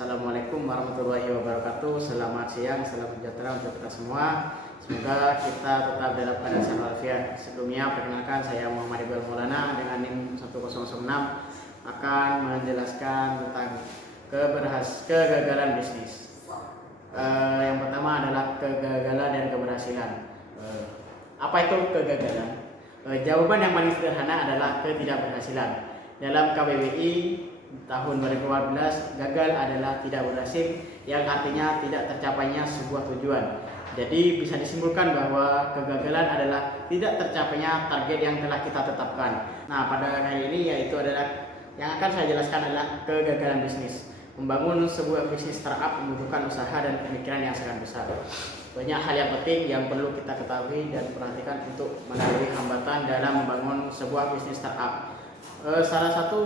Assalamualaikum warahmatullahi wabarakatuh. Selamat siang, salam sejahtera untuk kita semua. Semoga kita tetap dalam keadaan sehat walafiat. Sebelumnya perkenalkan, saya Muhammad Iqbal Maulana dengan NIM 1006 akan menjelaskan tentang kegagalan bisnis. Yang pertama adalah kegagalan dan keberhasilan. Apa itu kegagalan? Jawaban yang paling sederhana adalah ketidakberhasilan. Dalam KBBI tahun 2014, gagal adalah tidak berhasil, yang artinya tidak tercapainya sebuah tujuan. Jadi bisa disimpulkan bahwa kegagalan adalah tidak tercapainya target yang telah kita tetapkan. Nah, pada kali ini yaitu adalah yang akan saya jelaskan adalah kegagalan bisnis. Membangun sebuah bisnis startup membutuhkan usaha dan pemikiran yang sangat besar. Banyak hal yang penting yang perlu kita ketahui dan perhatikan untuk melalui hambatan dalam membangun sebuah bisnis startup. Salah satu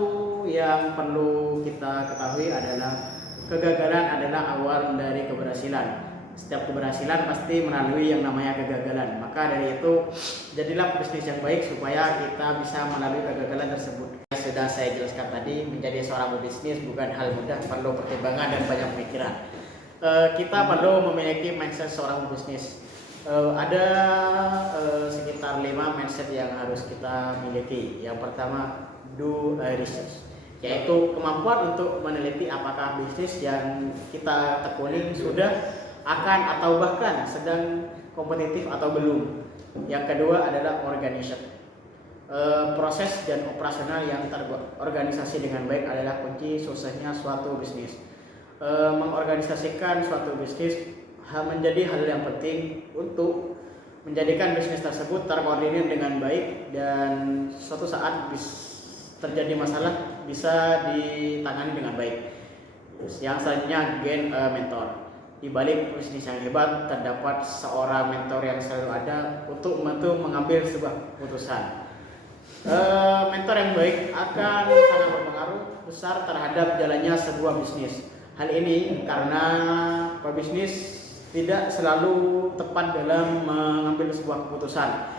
yang perlu kita ketahui adalah kegagalan adalah awal dari keberhasilan. Setiap keberhasilan pasti melalui yang namanya kegagalan. Maka dari itu, jadilah bisnis yang baik supaya kita bisa melalui kegagalan tersebut. Sudah saya jelaskan tadi, menjadi seorang pebisnis bukan hal mudah, perlu pertimbangan dan banyak pemikiran. Kita perlu memiliki mindset seorang pebisnis. Ada sekitar 5 mindset yang harus kita miliki. Yang pertama, do research, yaitu kemampuan untuk meneliti apakah bisnis yang kita tekuni sudah akan atau bahkan sedang kompetitif atau belum. Yang kedua adalah organization. Proses dan operasional yang terorganisasi dengan baik adalah kunci suksesnya suatu bisnis. Mengorganisasikan suatu bisnis menjadi hal yang penting untuk menjadikan bisnis tersebut terkoordinir dengan baik dan suatu saat terjadi masalah bisa ditangani dengan baik. Yang selanjutnya, gain a mentor. Di balik bisnis yang hebat terdapat seorang mentor yang selalu ada untuk membantu mengambil sebuah keputusan. Mentor yang baik akan sangat berpengaruh besar terhadap jalannya sebuah bisnis. Hal ini karena pebisnis tidak selalu tepat dalam mengambil sebuah keputusan.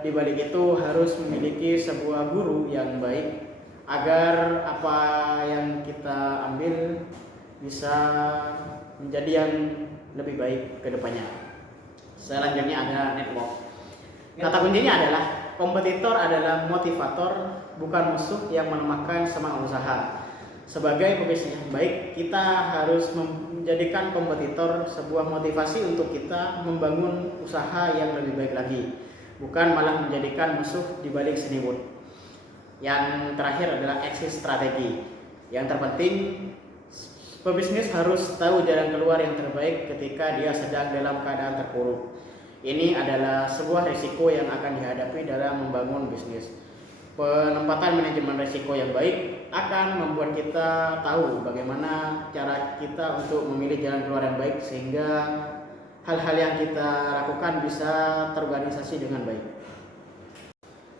Di balik itu harus memiliki sebuah guru yang baik agar apa yang kita ambil bisa menjadi yang lebih baik ke depannya. Selanjutnya ada network. Kata kuncinya adalah kompetitor adalah motivator, bukan musuh yang melemahkan semangat usaha. Sebagai pebisnis yang baik, kita harus menjadikan kompetitor sebuah motivasi untuk kita membangun usaha yang lebih baik lagi, bukan malah menjadikan musuh di balik selimut. Yang terakhir adalah exit strategi. Yang terpenting, pebisnis harus tahu jalan keluar yang terbaik ketika dia sedang dalam keadaan terpuruk. Ini adalah sebuah risiko yang akan dihadapi dalam membangun bisnis. Penempatan manajemen risiko yang baik akan membuat kita tahu bagaimana cara kita untuk memilih jalan keluar yang baik sehingga hal-hal yang kita lakukan bisa terorganisasi dengan baik.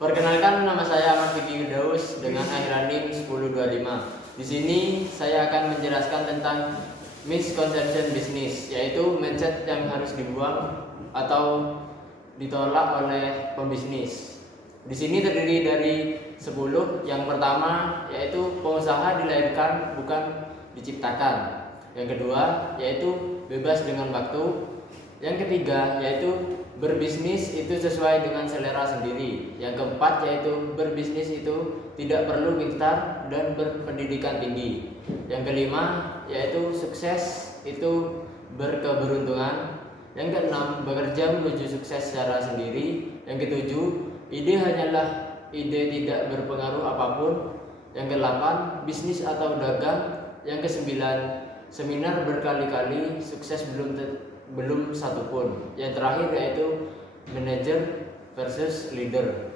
Perkenalkan, nama saya Ahmad Fikri Firdaus dengan akhiran NIM 1025. Di sini saya akan menjelaskan tentang misconception bisnis, yaitu mindset yang harus dibuang atau ditolak oleh pembisnis. Di sini terdiri dari 10. Yang pertama yaitu pengusaha dilahirkan bukan diciptakan. Yang kedua yaitu bebas dengan waktu. Yang ketiga yaitu berbisnis itu sesuai dengan selera sendiri. Yang keempat yaitu berbisnis itu tidak perlu pintar dan berpendidikan tinggi. Yang kelima yaitu sukses itu berkeberuntungan. Yang keenam, bekerja menuju sukses secara sendiri. Yang ketujuh, ide hanyalah ide, tidak berpengaruh apapun. Yang kedelapan, bisnis atau dagang. Yang kesembilan, seminar berkali-kali, sukses belum satupun. Yang terakhir yaitu manajer versus leader.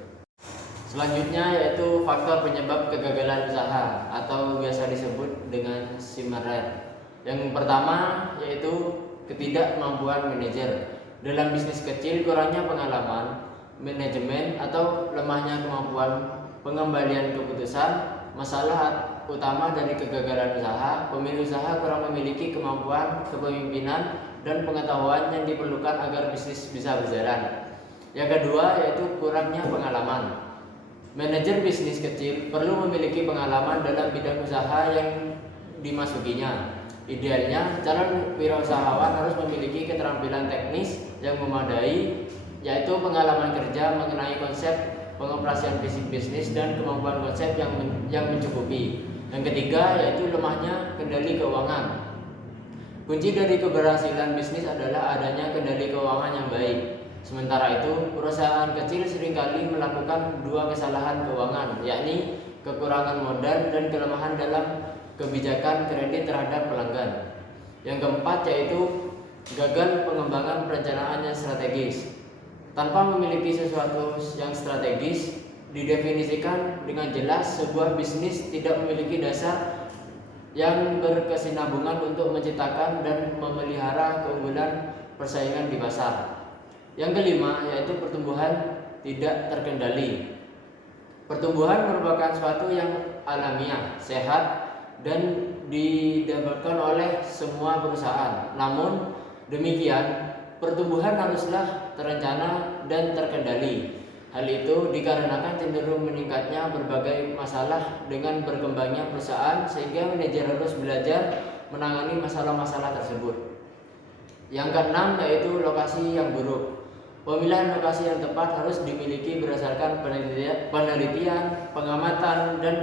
Selanjutnya yaitu faktor penyebab kegagalan usaha atau biasa disebut dengan SIMARET. Yang pertama yaitu ketidakmampuan manajer. Dalam bisnis kecil, kurangnya pengalaman manajemen atau lemahnya kemampuan pengembalian keputusan. Masalah utama dari kegagalan usaha, pemilik usaha kurang memiliki kemampuan kepemimpinan dan pengetahuan yang diperlukan agar bisnis bisa berjalan. Yang kedua yaitu kurangnya pengalaman. Manajer bisnis kecil perlu memiliki pengalaman dalam bidang usaha yang dimasukinya. Idealnya, calon wirausahawan harus memiliki keterampilan teknis yang memadai, yaitu pengalaman kerja mengenai konsep pengoperasian fisik bisnis dan kemampuan konsep yang mencukupi. Yang ketiga, yaitu lemahnya kendali keuangan. Kunci dari keberhasilan bisnis adalah adanya kendali keuangan yang baik. Sementara itu, perusahaan kecil seringkali melakukan dua kesalahan keuangan, yakni kekurangan modal dan kelemahan dalam kebijakan kredit terhadap pelanggan. Yang keempat yaitu gagal pengembangan perencanaan yang strategis. Tanpa memiliki sesuatu yang strategis, didefinisikan dengan jelas sebuah bisnis tidak memiliki dasar yang berkesinambungan untuk menciptakan dan memelihara keunggulan persaingan di pasar. Yang kelima yaitu pertumbuhan tidak terkendali. Pertumbuhan merupakan suatu yang alamiah, sehat, dan didapatkan oleh semua perusahaan. Namun demikian, pertumbuhan haruslah terencana dan terkendali. Hal itu dikarenakan cenderung meningkatnya berbagai masalah dengan berkembangnya perusahaan, sehingga manajer harus belajar menangani masalah-masalah tersebut. Yang keenam yaitu lokasi yang buruk. Pemilihan lokasi yang tepat harus dimiliki berdasarkan penelitian, pengamatan, dan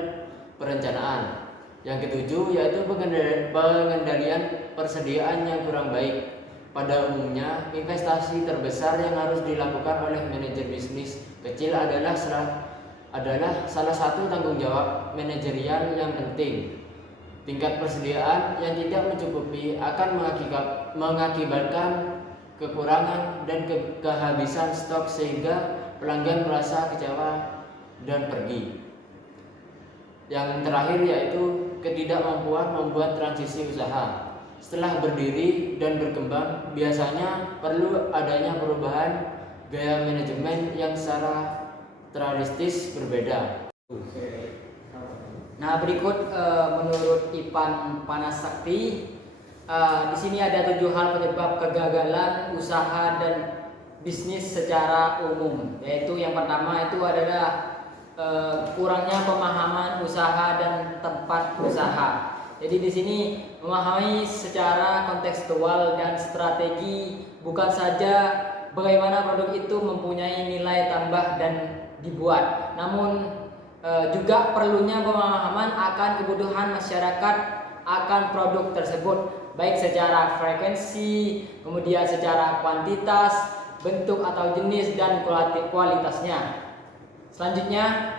perencanaan. Yang ketujuh yaitu pengendalian persediaan yang kurang baik. Pada umumnya, investasi terbesar yang harus dilakukan oleh manajer bisnis kecil adalah salah satu tanggung jawab manajerial yang penting. Tingkat persediaan yang tidak mencukupi akan mengakibatkan kekurangan dan kehabisan stok, sehingga pelanggan merasa kecewa dan pergi. Yang terakhir yaitu ketidakmampuan membuat transisi usaha. Setelah berdiri dan berkembang, biasanya perlu adanya perubahan gaya manajemen yang secara drastis berbeda. Nah, berikut menurut Ipan Panasakti, di sini ada 7 hal penyebab kegagalan usaha dan bisnis secara umum. Yaitu yang pertama itu adalah kurangnya pemahaman usaha dan tempat usaha. Jadi di sini memahami secara kontekstual dan strategi, bukan saja bagaimana produk itu mempunyai nilai tambah dan dibuat, namun juga perlunya pemahaman akan kebutuhan masyarakat akan produk tersebut, baik secara frekuensi, kemudian secara kuantitas, bentuk atau jenis, dan kualitasnya. Selanjutnya,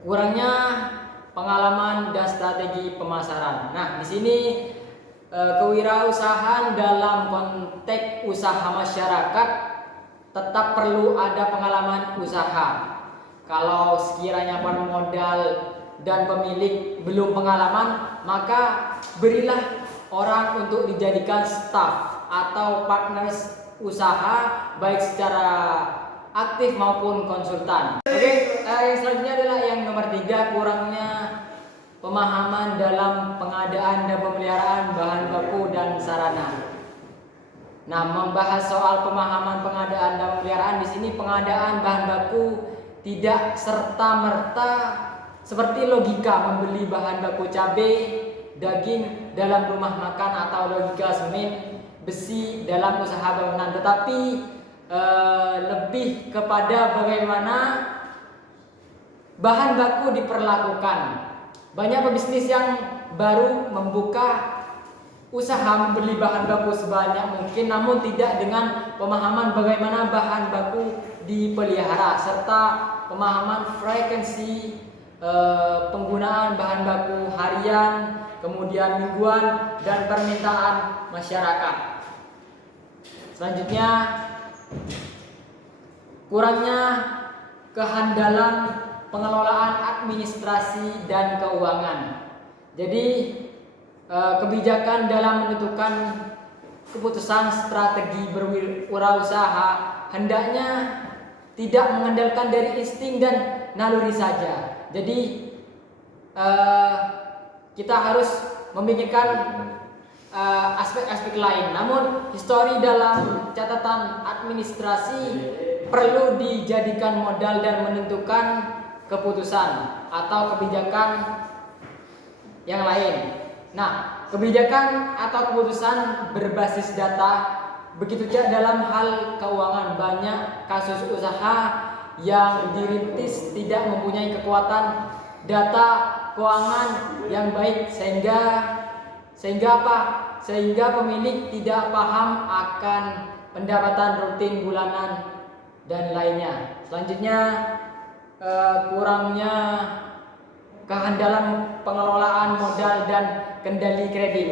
kurangnya pengalaman dan strategi pemasaran. Nah, di sini kewirausahaan dalam konteks usaha masyarakat tetap perlu ada pengalaman usaha. Kalau sekiranya pemodal dan pemilik belum pengalaman, maka berilah orang untuk dijadikan staff atau partners usaha, baik secara aktif maupun konsultan. Oke, yang selanjutnya adalah yang nomor 3, kurangnya pemahaman dalam pengadaan dan pemeliharaan bahan baku dan sarana. Nah, membahas soal pemahaman pengadaan dan pemeliharaan, di sini pengadaan bahan baku tidak serta-merta seperti logika membeli bahan baku cabai, daging dalam rumah makan, atau logika semen, besi dalam usaha bangunan, tetapi lebih kepada bagaimana bahan baku diperlakukan. Banyak pebisnis yang baru membuka usaha membeli bahan baku sebanyak mungkin, namun tidak dengan pemahaman bagaimana bahan baku dipelihara, serta pemahaman frekuensi penggunaan bahan baku harian, kemudian mingguan, dan permintaan masyarakat. Selanjutnya, kurangnya kehandalan pengelolaan administrasi dan keuangan. Jadi kebijakan dalam menentukan keputusan strategi berwirausaha hendaknya tidak mengandalkan dari insting dan naluri saja. Jadi kita harus memikirkan aspek-aspek lain. Namun histori dalam catatan administrasi perlu dijadikan modal dan menentukan keputusan atau kebijakan yang lain. Nah, kebijakan atau keputusan berbasis data, begitu juga dalam hal keuangan. Banyak kasus usaha yang dirintis tidak mempunyai kekuatan data keuangan yang baik, sehingga apa? Sehingga pemilik tidak paham akan pendapatan rutin bulanan dan lainnya. Selanjutnya, kurangnya kehandalan pengelolaan modal dan kendali kredit.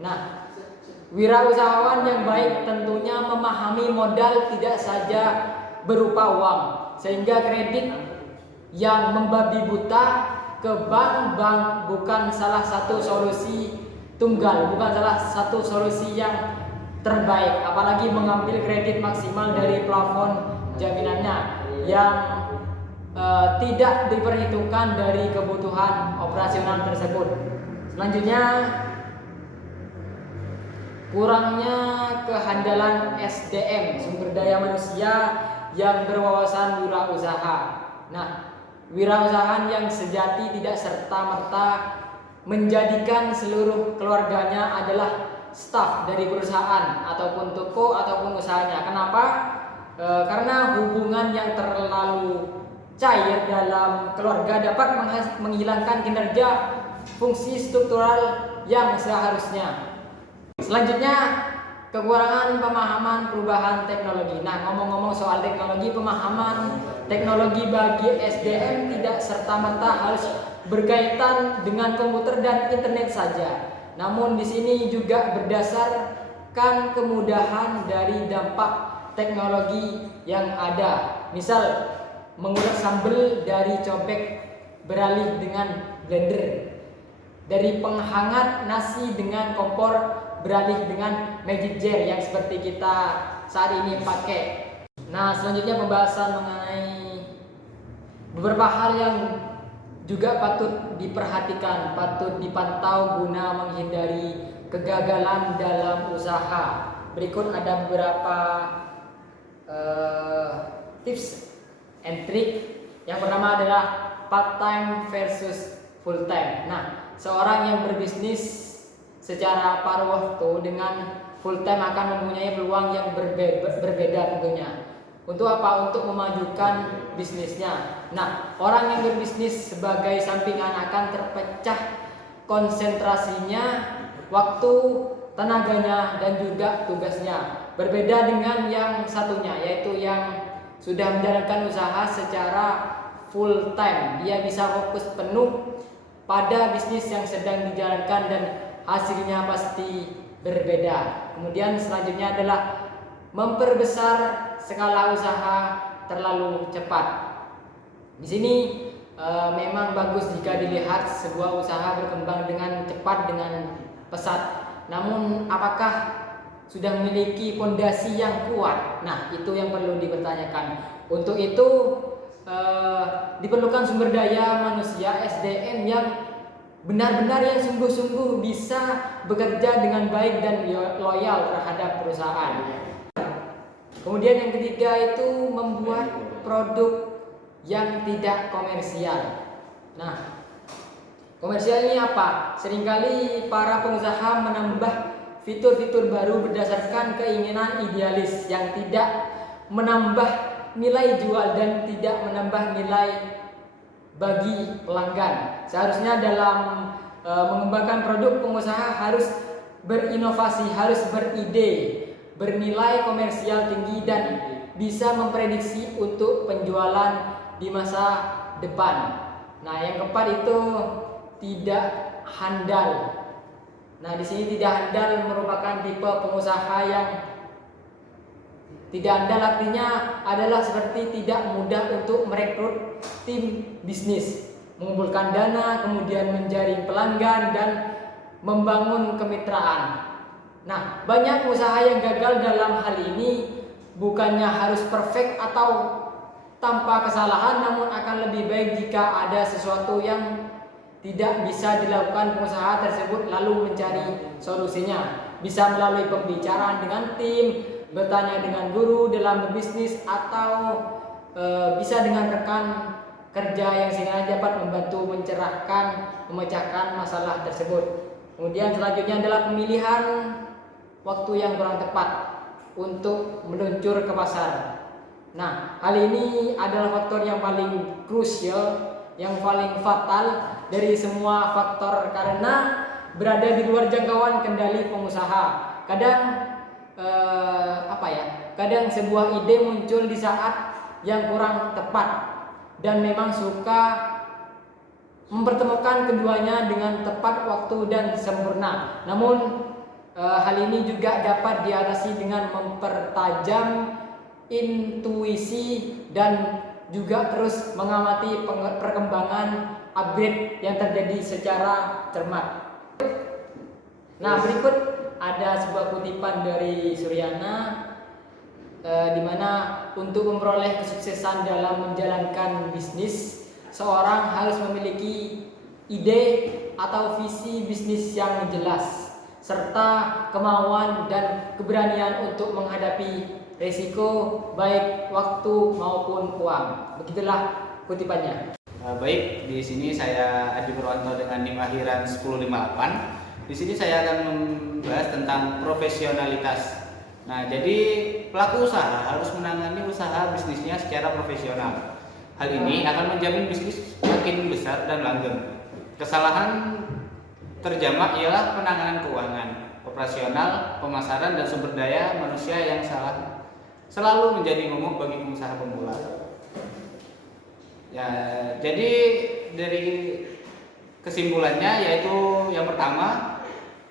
Nah, wirausahawan yang baik tentunya memahami modal tidak saja berupa uang, sehingga kredit yang membabi buta ke bank bukan salah satu solusi tunggal, bukan salah satu solusi yang terbaik. Apalagi mengambil kredit maksimal dari plafon jaminannya yang tidak diperhitungkan dari kebutuhan operasional tersebut. Selanjutnya, kurangnya kehandalan SDM, sumber daya manusia yang berwawasan wirausaha. Nah, wirausahaan yang sejati tidak serta-merta menjadikan seluruh keluarganya adalah staf dari perusahaan ataupun toko ataupun usahanya. Kenapa? Karena hubungan yang terlalu cair dalam keluarga dapat menghilangkan kinerja fungsi struktural yang seharusnya. Selanjutnya, kekurangan pemahaman perubahan teknologi. Nah, ngomong-ngomong soal teknologi, pemahaman teknologi bagi SDM tidak serta-merta harus berkaitan dengan komputer dan internet saja. Namun di sini juga berdasarkan kemudahan dari dampak teknologi yang ada. Misal, mengulek sambal dari cobek beralih dengan blender, dari penghangat nasi dengan kompor beralih dengan magic jar yang seperti kita saat ini pakai. Nah, selanjutnya pembahasan mengenai beberapa hal yang juga patut diperhatikan, patut dipantau guna menghindari kegagalan dalam usaha. Berikut ada beberapa tips and trick. Yang pertama adalah part time versus full time. Nah, seorang yang berbisnis secara paruh waktu dengan full time akan mempunyai peluang yang berbeda tentunya. Untuk apa? Untuk memajukan bisnisnya. Nah, orang yang berbisnis sebagai sampingan akan terpecah konsentrasinya, waktu, tenaganya, dan juga tugasnya. Berbeda dengan yang satunya, yaitu yang sudah menjalankan usaha secara full time. Dia bisa fokus penuh pada bisnis yang sedang dijalankan dan hasilnya pasti berbeda. Kemudian selanjutnya adalah memperbesar skala usaha terlalu cepat. Di sini memang bagus jika dilihat sebuah usaha berkembang dengan cepat, dengan pesat. Namun apakah sudah memiliki fondasi yang kuat? Nah, itu yang perlu dipertanyakan. Untuk itu diperlukan sumber daya manusia SDM yang benar-benar yang sungguh-sungguh bisa bekerja dengan baik dan loyal terhadap perusahaan. Kemudian yang ketiga itu membuat produk yang tidak komersial. Nah, komersial ini apa? Seringkali para pengusaha menambah fitur-fitur baru berdasarkan keinginan idealis yang tidak menambah nilai jual dan tidak menambah nilai bagi pelanggan. Seharusnya dalam mengembangkan produk, pengusaha harus berinovasi, harus beride, bernilai komersial tinggi dan bisa memprediksi untuk penjualan di masa depan. Nah, yang keempat itu tidak handal. Nah, di sini tidak handal merupakan tipe pengusaha yang tidak handal, artinya adalah seperti tidak mudah untuk merekrut tim bisnis, mengumpulkan dana, kemudian menjaring pelanggan dan membangun kemitraan. Nah, banyak usaha yang gagal dalam hal ini bukannya harus perfect atau tanpa kesalahan, namun akan lebih baik jika ada sesuatu yang tidak bisa dilakukan pengusaha tersebut lalu mencari solusinya. Bisa melalui pembicaraan dengan tim, bertanya dengan guru dalam berbisnis, atau bisa dengan rekan kerja yang sekiranya dapat membantu memecahkan masalah tersebut. Kemudian selanjutnya adalah pemilihan waktu yang kurang tepat untuk meluncur ke pasar. Nah, hal ini adalah faktor yang paling krusial, yang paling fatal dari semua faktor karena berada di luar jangkauan kendali pengusaha. Kadang sebuah ide muncul di saat yang kurang tepat dan memang suka mempertemukan keduanya dengan tepat waktu dan sempurna. Namun hal ini juga dapat diatasi dengan mempertajam intuisi dan juga terus mengamati perkembangan upgrade yang terjadi secara cermat. Nah, berikut ada sebuah kutipan dari Suryana di mana untuk memperoleh kesuksesan dalam menjalankan bisnis, seorang harus memiliki ide atau visi bisnis yang jelas serta kemauan dan keberanian untuk menghadapi risiko baik waktu maupun uang. Begitulah kutipannya. Baik, di sini saya Adi Purwanto dengan NIM akhiran 1058. Di sini saya akan membahas tentang profesionalitas. Nah, jadi pelaku usaha harus menangani usaha bisnisnya secara profesional. Hal ini akan menjamin bisnis makin besar dan langgeng. Kesalahan terjamak ialah penanganan keuangan, operasional, pemasaran, dan sumber daya manusia yang selalu menjadi momok bagi pengusaha pemula. Ya, jadi dari kesimpulannya yaitu yang pertama,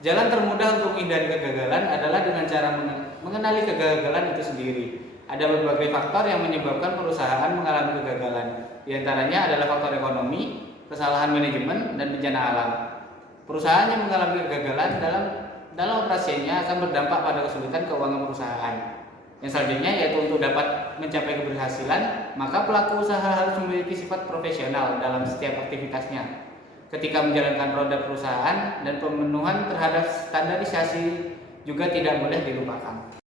jalan termudah untuk menghindari kegagalan adalah dengan cara mengenali kegagalan itu sendiri. Ada berbagai faktor yang menyebabkan perusahaan mengalami kegagalan. Di antaranya adalah faktor ekonomi, kesalahan manajemen, dan bencana alam. Perusahaan yang mengalami kegagalan dalam operasinya akan berdampak pada kesulitan keuangan perusahaan. Yang selanjutnya yaitu untuk dapat mencapai keberhasilan, maka pelaku usaha harus memiliki sifat profesional dalam setiap aktivitasnya. Ketika menjalankan roda perusahaan dan pemenuhan terhadap standarisasi juga tidak boleh dilupakan.